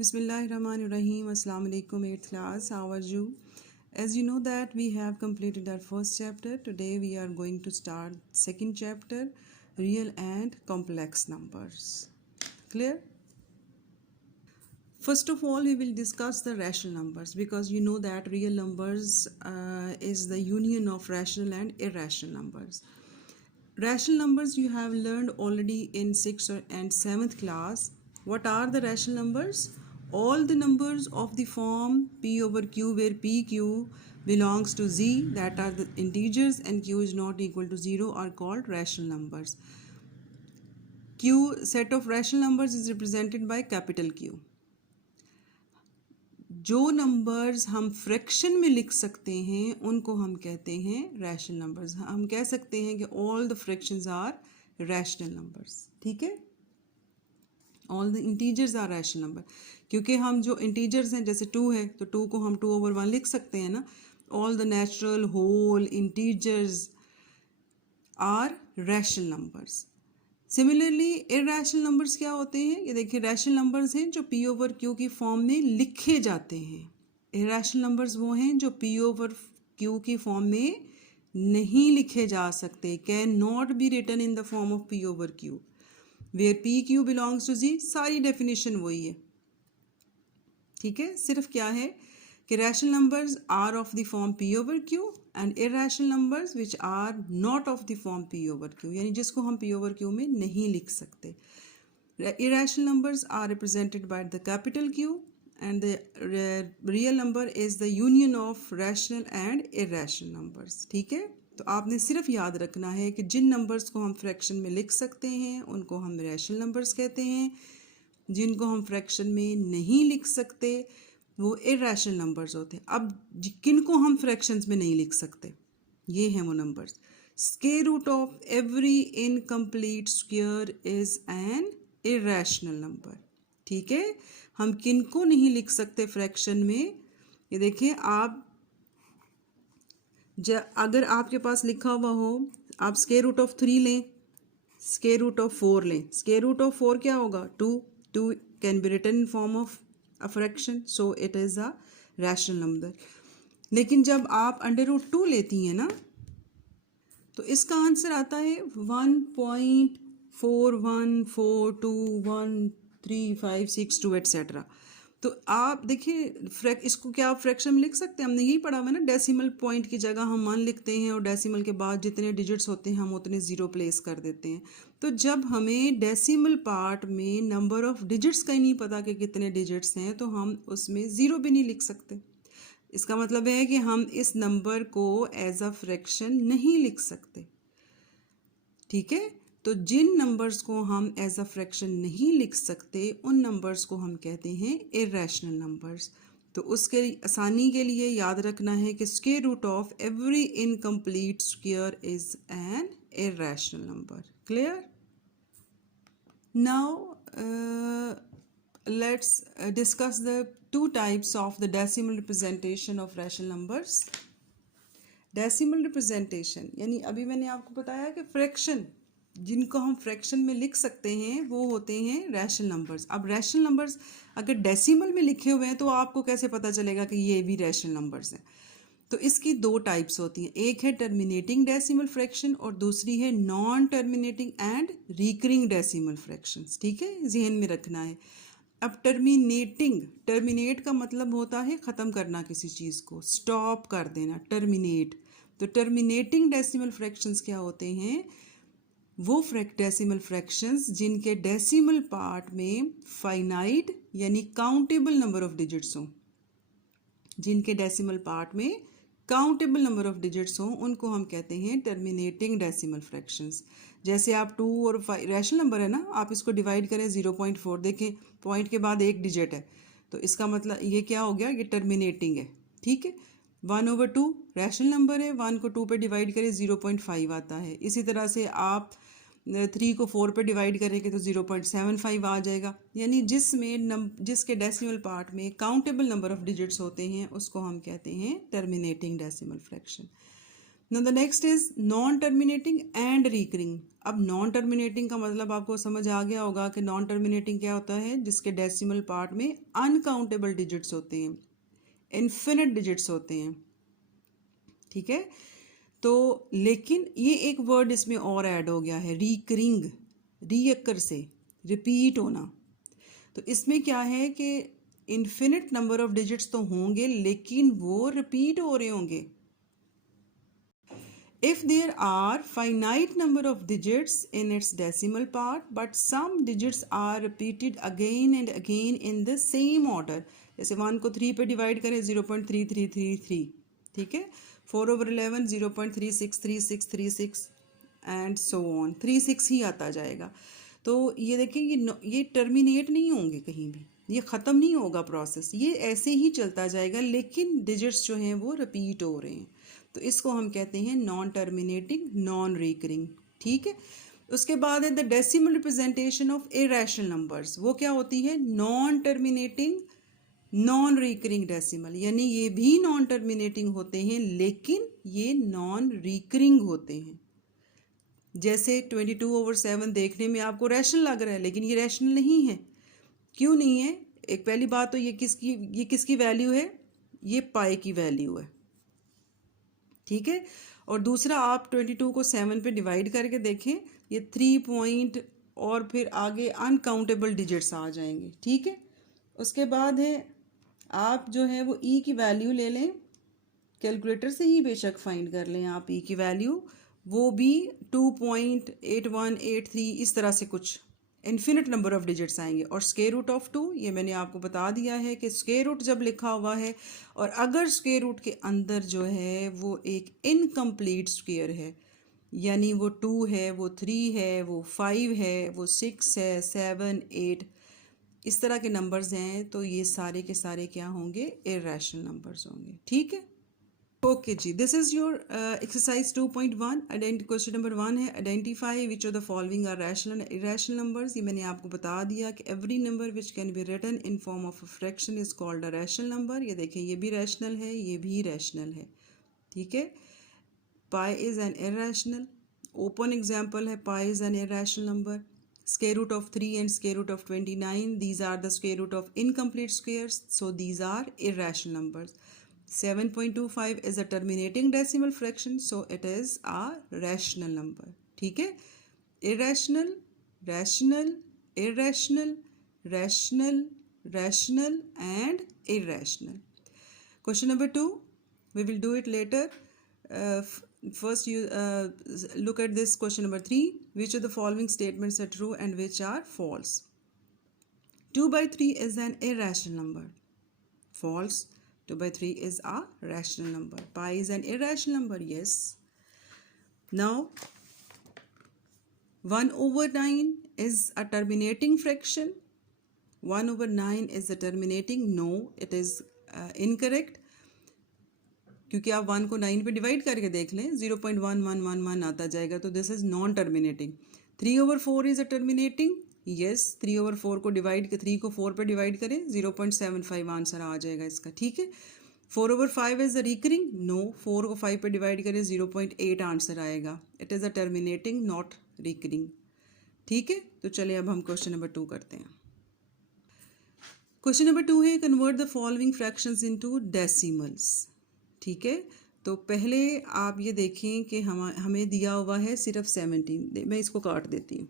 Bismillahirrahmanirrahim. Assalamu alaikum 8th class. How are you? As you know that we have completed our first chapter. Today we are going to start second chapter, real and complex numbers. Clear? First of all, we will discuss the rational numbers because you know that real numbers is the union of rational and irrational numbers. Rational numbers you have learned already in 6th and 7th class. What are the rational numbers? All the numbers of the form p over q where pq belongs to z, that are the integers, and q is not equal to 0 are called rational numbers. Q set of rational numbers is represented by capital Q. जो numbers हम fraction में लिख सकते हैं उनको हम कहते हैं रैशनल नंबर्स. हम कह सकते हैं कि all the fractions are rational numbers. ठीक है, all the integers are rational number. क्योंकि हम जो इंटीजर्स हैं, जैसे 2 है तो 2 को हम 2/1 लिख सकते हैं ना. All the natural whole integers are rational numbers. Similarly irrational numbers क्या होते हैं? ये देखिए, रैशनल नंबर्स हैं जो पी ओवर क्यू की फॉर्म में लिखे जाते हैं. इरैशनल नंबर्स वो हैं जो पी ओवर क्यू की फॉर्म में नहीं लिखे जा सकते. Can not be written in the form of P over Q where P Q belongs to Z. सारी डेफिनेशन वही है. ठीक है, सिर्फ क्या है कि rational numbers are of the form p over q and irrational numbers which are not of the form p over q, यानी जिसको हम पी ओवर क्यू में नहीं लिख सकते. Irrational numbers are represented by the capital q and the real number is the union of rational and irrational numbers. ठीक है, तो आपने सिर्फ याद रखना है कि जिन नंबर्स को हम फ्रैक्शन में लिख सकते हैं उनको हम रैशनल नंबर्स कहते हैं. जिनको हम फ्रैक्शन में नहीं लिख सकते वो इरैशनल नंबर्स होते हैं. अब किनको हम फ्रैक्शंस में नहीं लिख सकते, ये हैं वो numbers. Square root of every incomplete square is an irrational number. ठीक है, हम किनको नहीं लिख सकते फ्रैक्शन में? ये देखिए, आप अगर आपके पास लिखा हुआ हो, आप स्क्वायर रूट ऑफ 3 लें, स्क्वायर रूट ऑफ 4 लें. स्क्वायर रूट ऑफ 4 क्या होगा? 2. 2 can be written in form of a fraction, so it is a rational number. लेकिन जब आप अंडर रूट 2 लेती हैं ना, तो इसका आंसर आता है 1.41421356 एट्सेट्रा. तो आप देखिए, इसको क्या आप फ्रैक्शन में लिख सकते हैं? हमने यही पढ़ा हुआ है ना, डेसिमल पॉइंट की जगह हम 1 लिखते हैं और डेसिमल के बाद जितने डिजिट्स होते हैं हम उतने 0 प्लेस कर देते हैं. तो जब हमें डेसिमल पार्ट में नंबर ऑफ डिजिट्स का ही नहीं पता कि कितने डिजिट्स हैं, तो हम उसमें 0 भी नहीं लिख सकते. इसका मतलब है कि हम इस नंबर को एज अ फ्रैक्शन नहीं लिख सकते. ठीक है, तो जिन नंबर्स को हम एज अ फ्रैक्शन नहीं लिख सकते उन नंबर्स को हम कहते हैं इरैशनल नंबर्स. तो उसके आसानी के लिए याद रखना है कि square root of every incomplete square is an irrational number. Clear? Now let's discuss the two types of the decimal representation of rational numbers. Decimal representation यानी अभी मैंने आपको बताया कि फ्रैक्शन, जिनको हम फ्रैक्शन में लिख सकते हैं वो होते हैं रैशनल नंबर्स. अब रैशनल नंबर्स अगर डेसिमल में लिखे हुए हैं तो आपको कैसे पता चलेगा कि ये भी रैशनल नंबर्स हैं? तो इसकी 2 टाइप्स होती हैं. एक है टर्मिनेटिंग डेसिमल फ्रैक्शन और दूसरी है non terminating and recurring decimal fractions. ठीक है, जहन में रखना है. अब टर्मिनेट का मतलब होता है ख़त्म करना किसी चीज़ को, स्टॉप कर देना, टर्मिनेट. तो टर्मिनेटिंग डेसिमल फ्रैक्शंस क्या होते हैं? वो डेसिमल फ्रैक्शंस जिनके डेसिमल पार्ट में फाइनाइट यानी काउंटेबल नंबर ऑफ डिजिट्स हों. जिनके डेसिमल पार्ट में काउंटेबल नंबर ऑफ डिजिट्स हों उनको हम कहते हैं टर्मिनेटिंग डेसिमल फ्रैक्शंस. जैसे आप 2 और 5 रैशनल नंबर है ना, आप इसको डिवाइड करें 0.4, देखें पॉइंट के बाद एक डिजिट है, तो इसका मतलब ये क्या हो गया? ये टर्मिनेटिंग है. ठीक है, 1/2 रैशनल नंबर है, 1 को 2 पे डिवाइड करें 0.5 आता है. इसी तरह से आप 3 को 4 पे डिवाइड करेंगे तो 0.75 आ जाएगा. यानी जिसके डेसिमल पार्ट में काउंटेबल नंबर ऑफ डिजिट्स होते हैं उसको हम कहते हैं terminating decimal fraction. Now the next is non-terminating and recurring. अब नॉन टर्मिनेटिंग का मतलब आपको समझ आ गया होगा कि नॉन टर्मिनेटिंग क्या होता है, जिसके डेसिमल पार्ट में अनकाउंटेबल डिजिट्स होते हैं, इन्फिनिट डिजिट्स होते हैं, ठीक है। तो लेकिन ये एक वर्ड इसमें और ऐड हो गया है, रिकरिंग, रीअकर से रिपीट होना। तो इसमें क्या है कि इन्फिनिट नंबर ऑफ डिजिट्स तो होंगे लेकिन वो रिपीट हो रहे होंगे। If there are finite number of digits in its decimal part, but some digits are repeated again and again in the same order, जैसे 1 को 3 पे डिवाइड करें 0.3333, ठीक है, 4/11 0.363636 एंड सो ऑन, 36 ही आता जाएगा। तो ये देखें, ये टर्मिनेट नहीं होंगे कहीं भी, ये ख़त्म नहीं होगा प्रोसेस, ये ऐसे ही चलता जाएगा, लेकिन डिजिट्स जो हैं वो रिपीट हो रहे हैं। तो इसको हम कहते हैं नॉन टर्मिनेटिंग, नॉन रिकरिंग, ठीक है। उसके बाद है the decimal representation of irrational numbers. वो क्या होती है, non terminating, non recurring decimal, यानी ये भी नॉन टर्मिनेटिंग होते हैं लेकिन ये नॉन रिकरिंग होते हैं। जैसे 22/7 देखने में आपको रैशनल लग रहा है लेकिन ये रैशनल नहीं है। क्यों नहीं है? एक पहली बात तो ये किसकी वैल्यू है, ये पाई की वैल्यू है, ठीक है। और दूसरा, आप 22 को 7 पे डिवाइड करके देखें, ये 3 पॉइंट और फिर आगे अनकाउंटेबल डिजिट्स आ जाएंगे, ठीक है। उसके बाद है, आप जो है वो ई की वैल्यू ले लें, कैलकुलेटर से ही बेशक फाइंड कर लें आप ई की वैल्यू, वो भी 2.8183 इस तरह से कुछ इन्फिनिट नंबर ऑफ डिजिट्स आएंगे। और स्क्वायर रूट ऑफ 2, ये मैंने आपको बता दिया है कि स्क्वायर रूट जब लिखा हुआ है और अगर स्क्वायर रूट के अंदर जो है वो एक इनकम्प्लीट स्क्वायर है, यानी वो 2 है, वो 3 है, वो 5 है, वो 6 है, 7 8 इस तरह के नंबर्स हैं, तो ये सारे के सारे क्या होंगे, इरेशनल नंबर्स होंगे, ठीक है। ओके जी, this is your exercise 2.1। Question number 1 है, identify which of the following are rational and irrational numbers. ये मैंने आपको बता दिया कि every number which can be written in form of a fraction is called a rational number. ये देखें, ये भी रैशनल है, ये भी रैशनल है, ठीक है। Pi is an irrational, open example है, pi is an irrational number. Square root of 3 and square root of 29, these are the square root of incomplete squares, so these are irrational numbers. 7.25 is a terminating decimal fraction, so it is a rational number, ठीक है। irrational, rational, irrational, rational, rational and irrational. Question number 2, we will do it later. First you look at this question number 3. Which of the following statements are true and which are false? 2/3 is an irrational number. False. 2/3 is a rational number. Pi is an irrational number. Yes. Now 1/9 is a terminating fraction. 1/9 is a terminating. No, it is incorrect. क्योंकि आप 1 को 9 पे divide करके देख लें, 0.1111 आता जाएगा, तो this is non terminating. 3/4 is a terminating. Yes, 3/4 को डिवाइड के 3 को 4 पे डिवाइड करें, 0.75 आंसर आ जाएगा इसका, ठीक है। 4/5 इज अ रिकरिंग। नो, 4 को 5 पे डिवाइड करें, 0.8 आंसर आएगा। It is a terminating, not recurring, ठीक है। तो चलिए अब हम क्वेश्चन नंबर 2 करते हैं। क्वेश्चन नंबर 2 है, convert the following fractions into decimals, ठीक है। तो पहले आप ये देखें कि हमें दिया हुआ है सिर्फ 17, मैं इसको काट देती हूँ।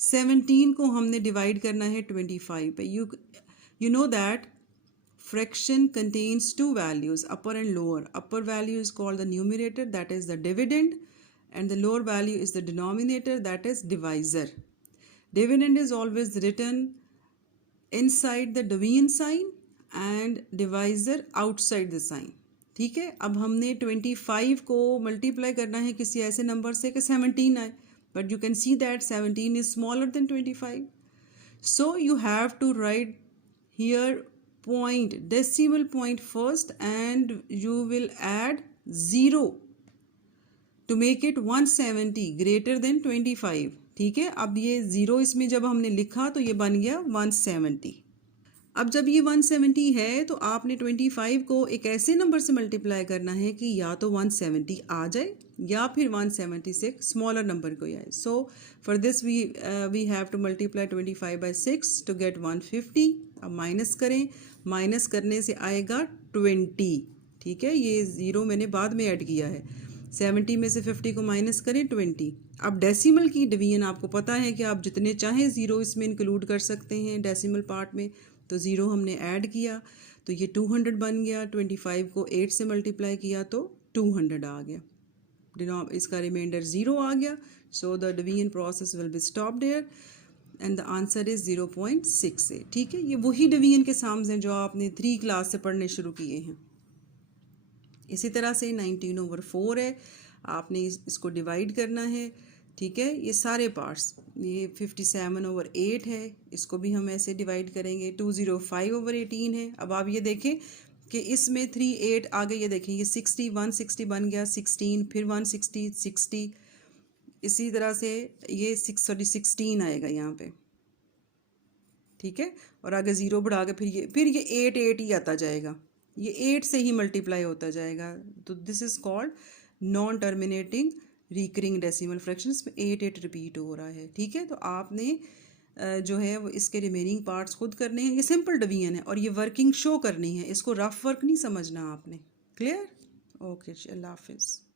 17 को हमने डिवाइड करना है 25 पे। You know that fraction contains 2 values, upper and lower. Upper value is called the numerator, that is the dividend, and the lower value is the denominator, that is divisor. Dividend is always written inside the division sign and divisor outside the sign, ठीक है। अब हमने 25 को multiply करना है किसी ऐसे number से कि 17 आए, but you can see that 17 is smaller than 25, so you have to write here point, decimal point first, and you will add 0 to make it 170 greater than 25, ठीक है। अब ये 0 इसमें जब हमने लिखा तो ये बन गया 170। अब जब ये 170 है तो आपने 25 को एक ऐसे नंबर से मल्टीप्लाई करना है कि या तो 170 आ जाए या फिर 170 से स्मॉलर नंबर कोई आए. So for this we have to multiply 25 by 6 to get 150. अब माइनस करें, माइनस करने से आएगा 20. ठीक है, ये ज़ीरो मैंने बाद में ऐड किया है. 70 में से 50 को माइनस करें 20. अब डेसिमल की डिवीजन आपको पता है कि आप जितने चाहें ज़ीरो इसमें इंक्लूड कर सकते हैं डेसिमल पार्ट में. तो ज़ीरो हमने ऐड किया तो ये 200 बन गया. 25 को 8 से मल्टीप्लाई किया तो 200 आ गया. इसका रिमाइंडर ज़ीरो आ गया. So the division process will be stop there and the answer is 0.68. ठीक है, ये वही डिवीजन के साम्स हैं जो आपने 3 क्लास से पढ़ने शुरू किए हैं. इसी तरह से 19/4 है, आपने इसको डिवाइड करना है. ठीक है, ये सारे पार्ट्स. ये 57/8 है, इसको भी हम ऐसे डिवाइड करेंगे. 205/18 है. अब आप ये देखें कि इसमें 3 8 आगे ये देखें, ये 60 160 बन गया. 16 फिर 160 60. इसी तरह से ये 16 आएगा यहाँ पे. ठीक है, और आगे ज़ीरो बढ़ा के फिर ये 8 8 ही आता जाएगा. ये 8 से ही मल्टीप्लाई होता जाएगा. तो this is called non terminating recurring decimal fractions में 8 8 रिपीट हो रहा है. ठीक है, तो आपने जो है वो इसके रिमेनिंग पार्ट्स खुद करने हैं. ये सिंपल डिवीजन है और ये वर्किंग शो करनी है, इसको रफ वर्क नहीं समझना आपने. क्लियर? ओके, अल्लाह हाफिज़.